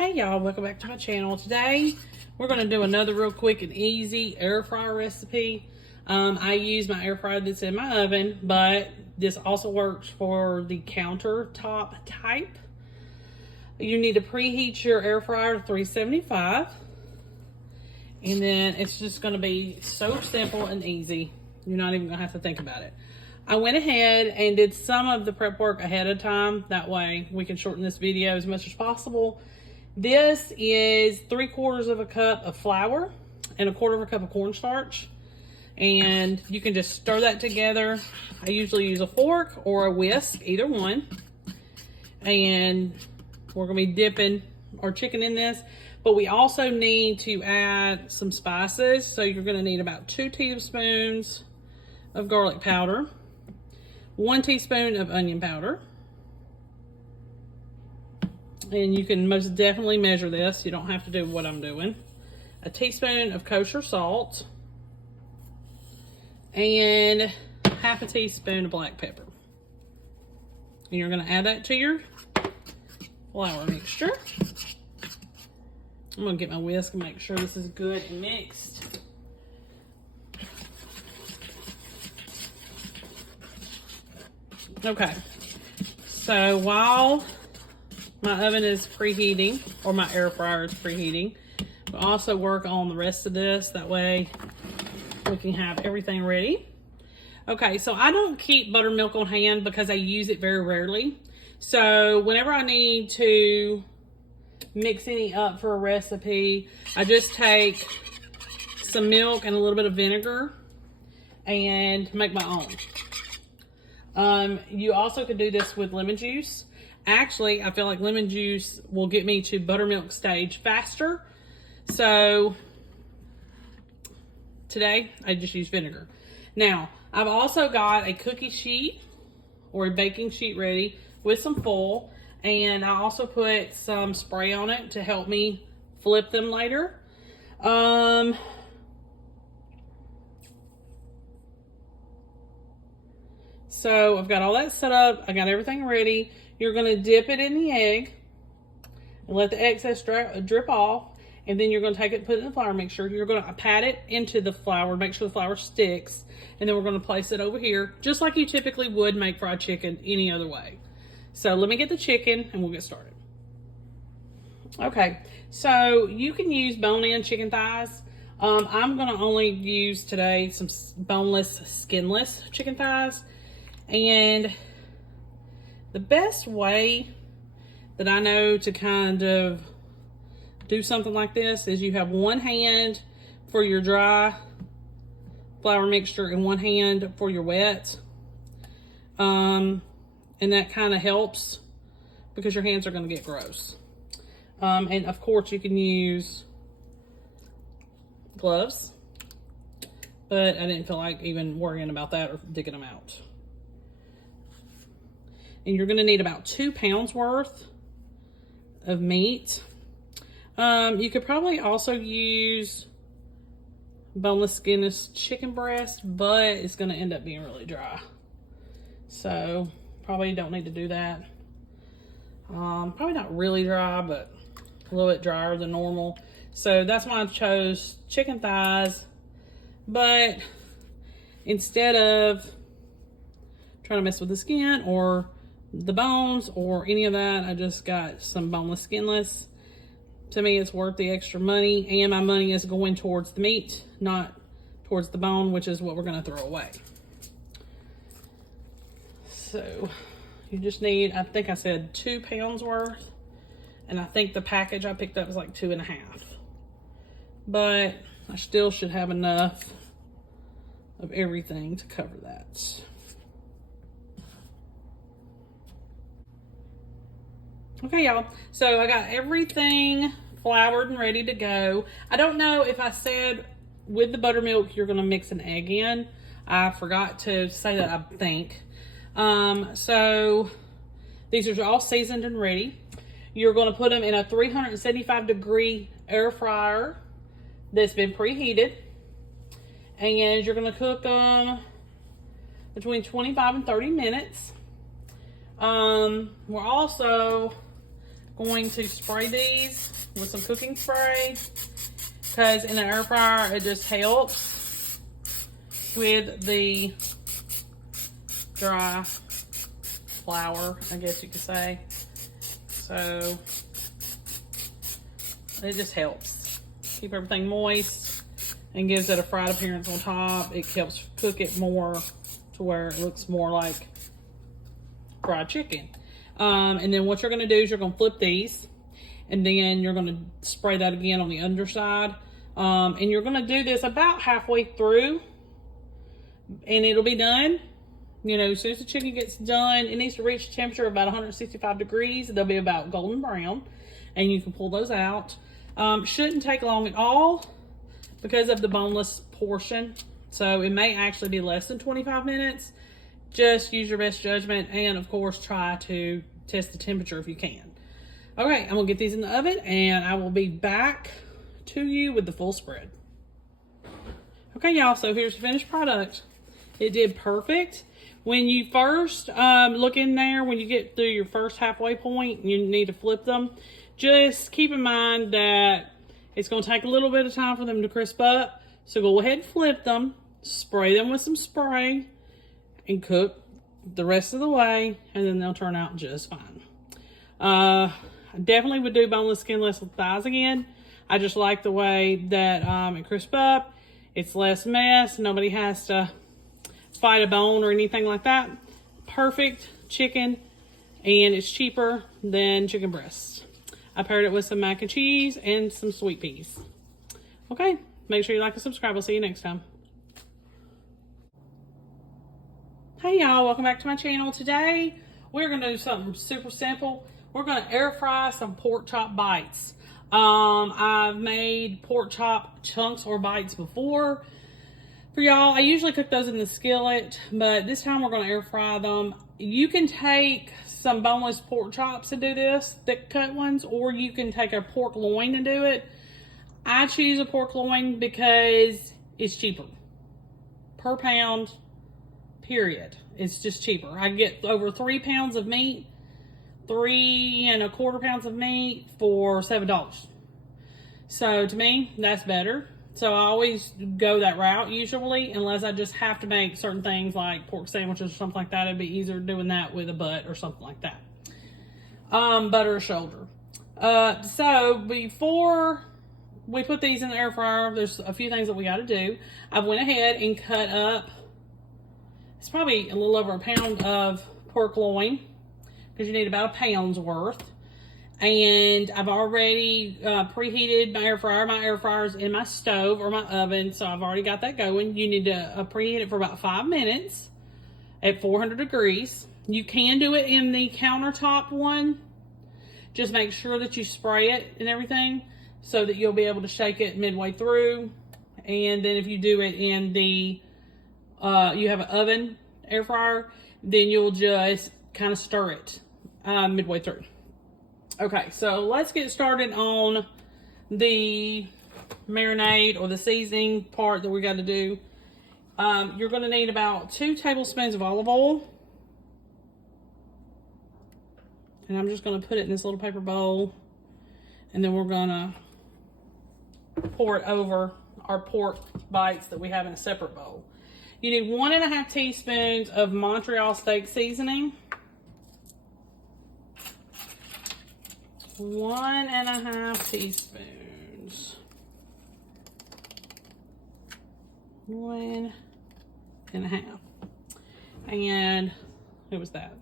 Hey y'all, welcome back to my channel. Today we're going to do another real quick and easy air fryer recipe. I use my air fryer that's in my oven, but this also works for the countertop type. You need to preheat your air fryer to 375, and then it's just going to be so simple and easy. You're not even going to have to think about it. I went ahead and did some of the prep work ahead of time. That way we can shorten this video as much as possible. This is 3/4 cup of flour and 1/4 cup of cornstarch. And you can just stir that together. I usually use a fork or a whisk, either one. And we're gonna be dipping our chicken in this. But we also need to add some spices. So you're gonna need about 2 tablespoons of garlic powder, 1 teaspoon of onion powder. And you can most definitely measure this. You don't have to do what I'm doing. A teaspoon of kosher salt. And half a teaspoon of black pepper. And you're going to add that to your flour mixture. I'm going to get my whisk and make sure this is good and mixed. Okay. So while my oven is preheating, or my air fryer is preheating, we'll also work on the rest of this. That way we can have everything ready. Okay, so I don't keep buttermilk on hand because I use it very rarely. So whenever I need to mix any up for a recipe, I just take some milk and a little bit of vinegar and make my own. You also could do this with lemon juice. Actually, I feel like lemon juice will get me to buttermilk stage faster. So today I just use vinegar. Now, I've also got a cookie sheet or a baking sheet ready with some foil. And I also put some spray on it to help me flip them later. So I've got all that set up. I got everything ready. You're going to dip it in the egg and let the excess drip off. And then you're going to take it and put it in the flour mixture. You're going to pat it into the flour, make sure the flour sticks. And then we're going to place it over here, just like you typically would make fried chicken any other way. So let me get the chicken and we'll get started. Okay, so you can use bone-in chicken thighs. I'm going to only use today some boneless, skinless chicken thighs. And the best way that I know to kind of do something like this is you have one hand for your dry flour mixture and one hand for your wet. And that kind of helps because your hands are going to get gross. And of course you can use gloves, but I didn't feel like even worrying about that or digging them out. And you're going to need about 2 pounds worth of meat. You could probably also use boneless, skinless chicken breast, but it's going to end up being really dry. So probably don't need to do that. Probably not really dry, but a little bit drier than normal. So that's why I chose chicken thighs. But instead of trying to mess with the skin or the bones or any of that, I just got some boneless, skinless. To me, it's worth the extra money, and my money is going towards the meat, not towards the bone, which is what we're going to throw away. So you just need, I think I said 2 pounds worth, and I think the package I picked up was like 2.5. But I still should have enough of everything to cover that. Okay, y'all, so I got everything floured and ready to go. I don't know if I said with the buttermilk you're going to mix an egg in. I forgot to say that, I think. So these are all seasoned and ready. You're going to put them in a 375-degree air fryer that's been preheated. And you're going to cook them between 25 and 30 minutes. We're also going to spray these with some cooking spray, because in the air fryer it just helps with the dry flour, I guess you could say. So it just helps keep everything moist and gives it a fried appearance on top. It helps cook it more to where it looks more like fried chicken. And then what you're going to do is you're going to flip these, and then you're going to spray that again on the underside. And you're going to do this about halfway through, and it'll be done. You know, as soon as the chicken gets done, it needs to reach a temperature of about 165 degrees. They'll be about golden brown, and you can pull those out. Shouldn't take long at all because of the boneless portion. So it may actually be less than 25 minutes. Just use your best judgment, and of course try to test the temperature if you can. Okay, I'm gonna get these in the oven, and I will be back to you with the full spread. Okay, y'all, so here's the finished product. It did perfect. When you first look in there, when you get through your first halfway point, you need to flip them. Just keep in mind that it's gonna take a little bit of time for them to crisp up. So go ahead and flip them, spray them with some spray, and cook the rest of the way, and then they'll turn out just fine. I definitely would do boneless, skinless with thighs again. I just like the way that it crisps up. It's less mess. Nobody has to fight a bone or anything like that. Perfect chicken, and it's cheaper than chicken breast. I paired it with some mac and cheese and some sweet peas. Okay, make sure you like and subscribe. I'll see you next time. Hey y'all, welcome back to my channel. Today we're gonna do something super simple. We're gonna air fry some pork chop bites. I've made pork chop chunks or bites before for y'all. I usually cook those in the skillet, but this time we're gonna air fry them. You can take some boneless pork chops and do this, thick cut ones, or you can take a pork loin and do it. I choose a pork loin because it's cheaper per pound. Period. It's just cheaper. I get over 3 pounds of meat, 3¼ pounds of meat for $7. So to me, that's better. So I always go that route usually, unless I just have to make certain things like pork sandwiches or something like that. It'd be easier doing that with a butt or something like that. Butt or shoulder. So before we put these in the air fryer, there's a few things that we got to do. I went ahead and cut up, it's probably a little over a pound of pork loin, because you need about a pound's worth. And I've already preheated my air fryer. My air fryer's in my stove or my oven, so I've already got that going. You need to preheat it for about 5 minutes at 400 degrees. You can do it in the countertop one. Just make sure that you spray it and everything so that you'll be able to shake it midway through. And then if you do it in the you have an oven air fryer, then you'll just kind of stir it midway through. Okay, so let's get started on the marinade or the seasoning part that we got to do. You're going to need about 2 tablespoons of olive oil. And I'm just going to put it in this little paper bowl. And then we're going to pour it over our pork bites that we have in a separate bowl. You need 1½ teaspoons of Montreal steak seasoning. 1½ teaspoons. 1½. And who was that?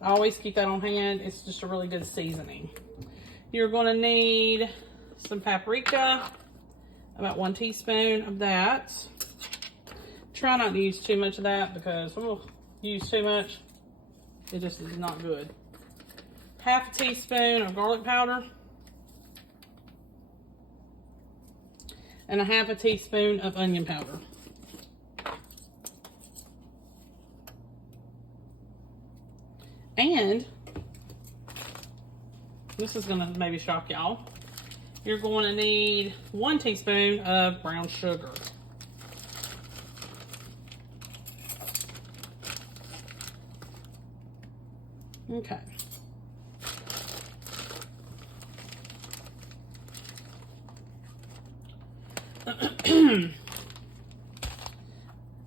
I always keep that on hand. It's just a really good seasoning. You're going to need some paprika, about 1 teaspoon of that. Try not to use too much of that, because use too much, it just is not good. 1/2 teaspoon of garlic powder. And 1/2 teaspoon of onion powder. And this is gonna maybe shock y'all. You're going to need 1 teaspoon of brown sugar. Okay.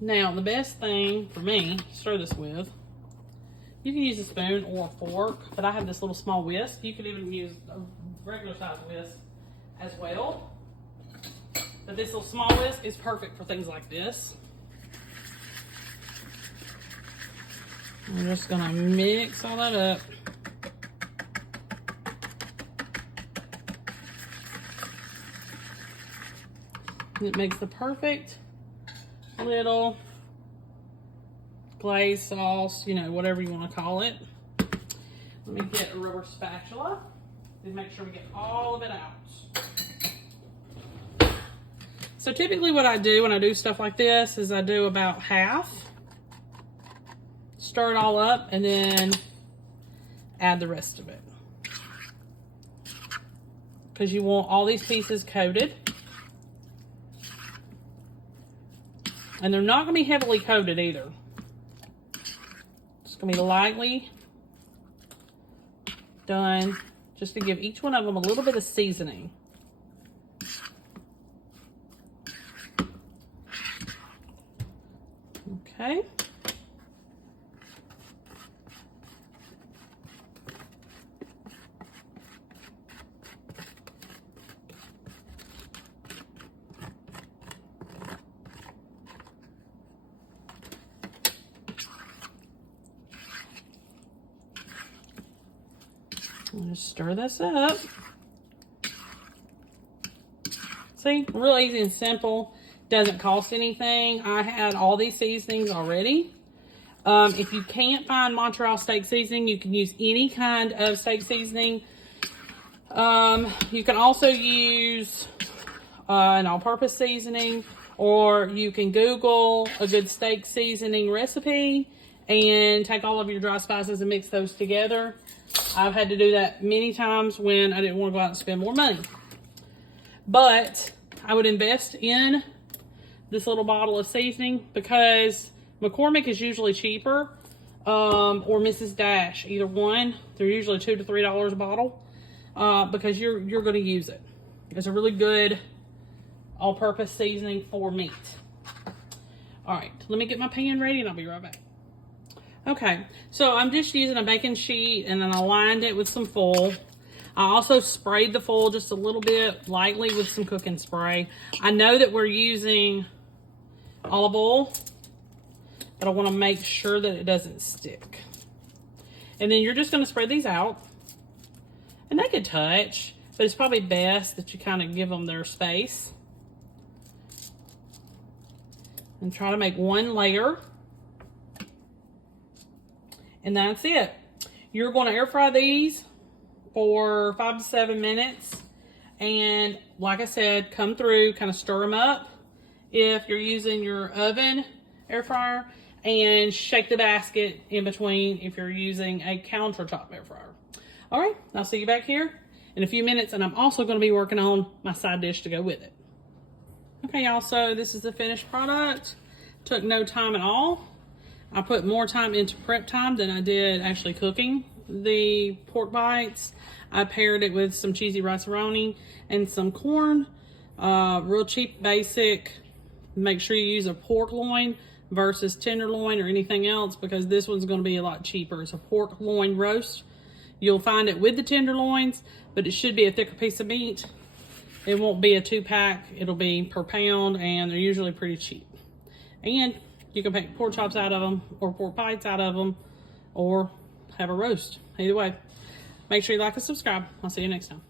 Now, the best thing for me to stir this with, you can use a spoon or a fork, but I have this little small whisk. You can even use a regular size whisk as well. But this little small whisk is perfect for things like this. I'm just gonna mix all that up. And it makes the perfect little glaze sauce, you know, whatever you want to call it. Let me get a rubber spatula and make sure we get all of it out. So typically what I do when I do stuff like this is I do about half, stir it all up, and then add the rest of it. Because you want all these pieces coated. And they're not going to be heavily coated either. It's going to be lightly done just to give each one of them a little bit of seasoning. Okay. Just stir this up. See, real easy and simple. Doesn't cost anything. I had all these seasonings already. If you can't find Montreal steak seasoning, you can use any kind of steak seasoning. You can also use an all-purpose seasoning, or you can Google a good steak seasoning recipe and take all of your dry spices and mix those together. I've had to do that many times when I didn't want to go out and spend more money. But I would invest in this little bottle of seasoning because McCormick is usually cheaper, or Mrs. Dash, either one. They're usually $2 to $3 a bottle because you're going to use it. It's a really good all-purpose seasoning for meat. All right, let me get my pan ready and I'll be right back. Okay, so I'm just using a baking sheet and then I lined it with some foil. I also sprayed the foil just a little bit lightly with some cooking spray. I know that we're using olive oil, but I want to make sure that it doesn't stick. And then you're just going to spread these out. And they could touch, but it's probably best that you kind of give them their space. And try to make one layer. And that's it. You're going to air fry these for 5 to 7 minutes. And like I said, come through, kind of stir them up if you're using your oven air fryer, and shake the basket in between if you're using a countertop air fryer. All right, I'll see you back here in a few minutes, and I'm also going to be working on my side dish to go with it. Okay, y'all, so this is the finished product. Took no time at all. I put more time into prep time than I did actually cooking the pork bites. I paired it with some cheesy rice-a-roni and some corn. Real cheap, basic. Make sure you use a pork loin versus tenderloin or anything else, because this one's going to be a lot cheaper. It's a pork loin roast. You'll find it with the tenderloins, but it should be a thicker piece of meat. It won't be a 2-pack. It'll be per pound, and they're usually pretty cheap. And you can make pork chops out of them, or pork bites out of them, or have a roast. Either way, make sure you like and subscribe. I'll see you next time.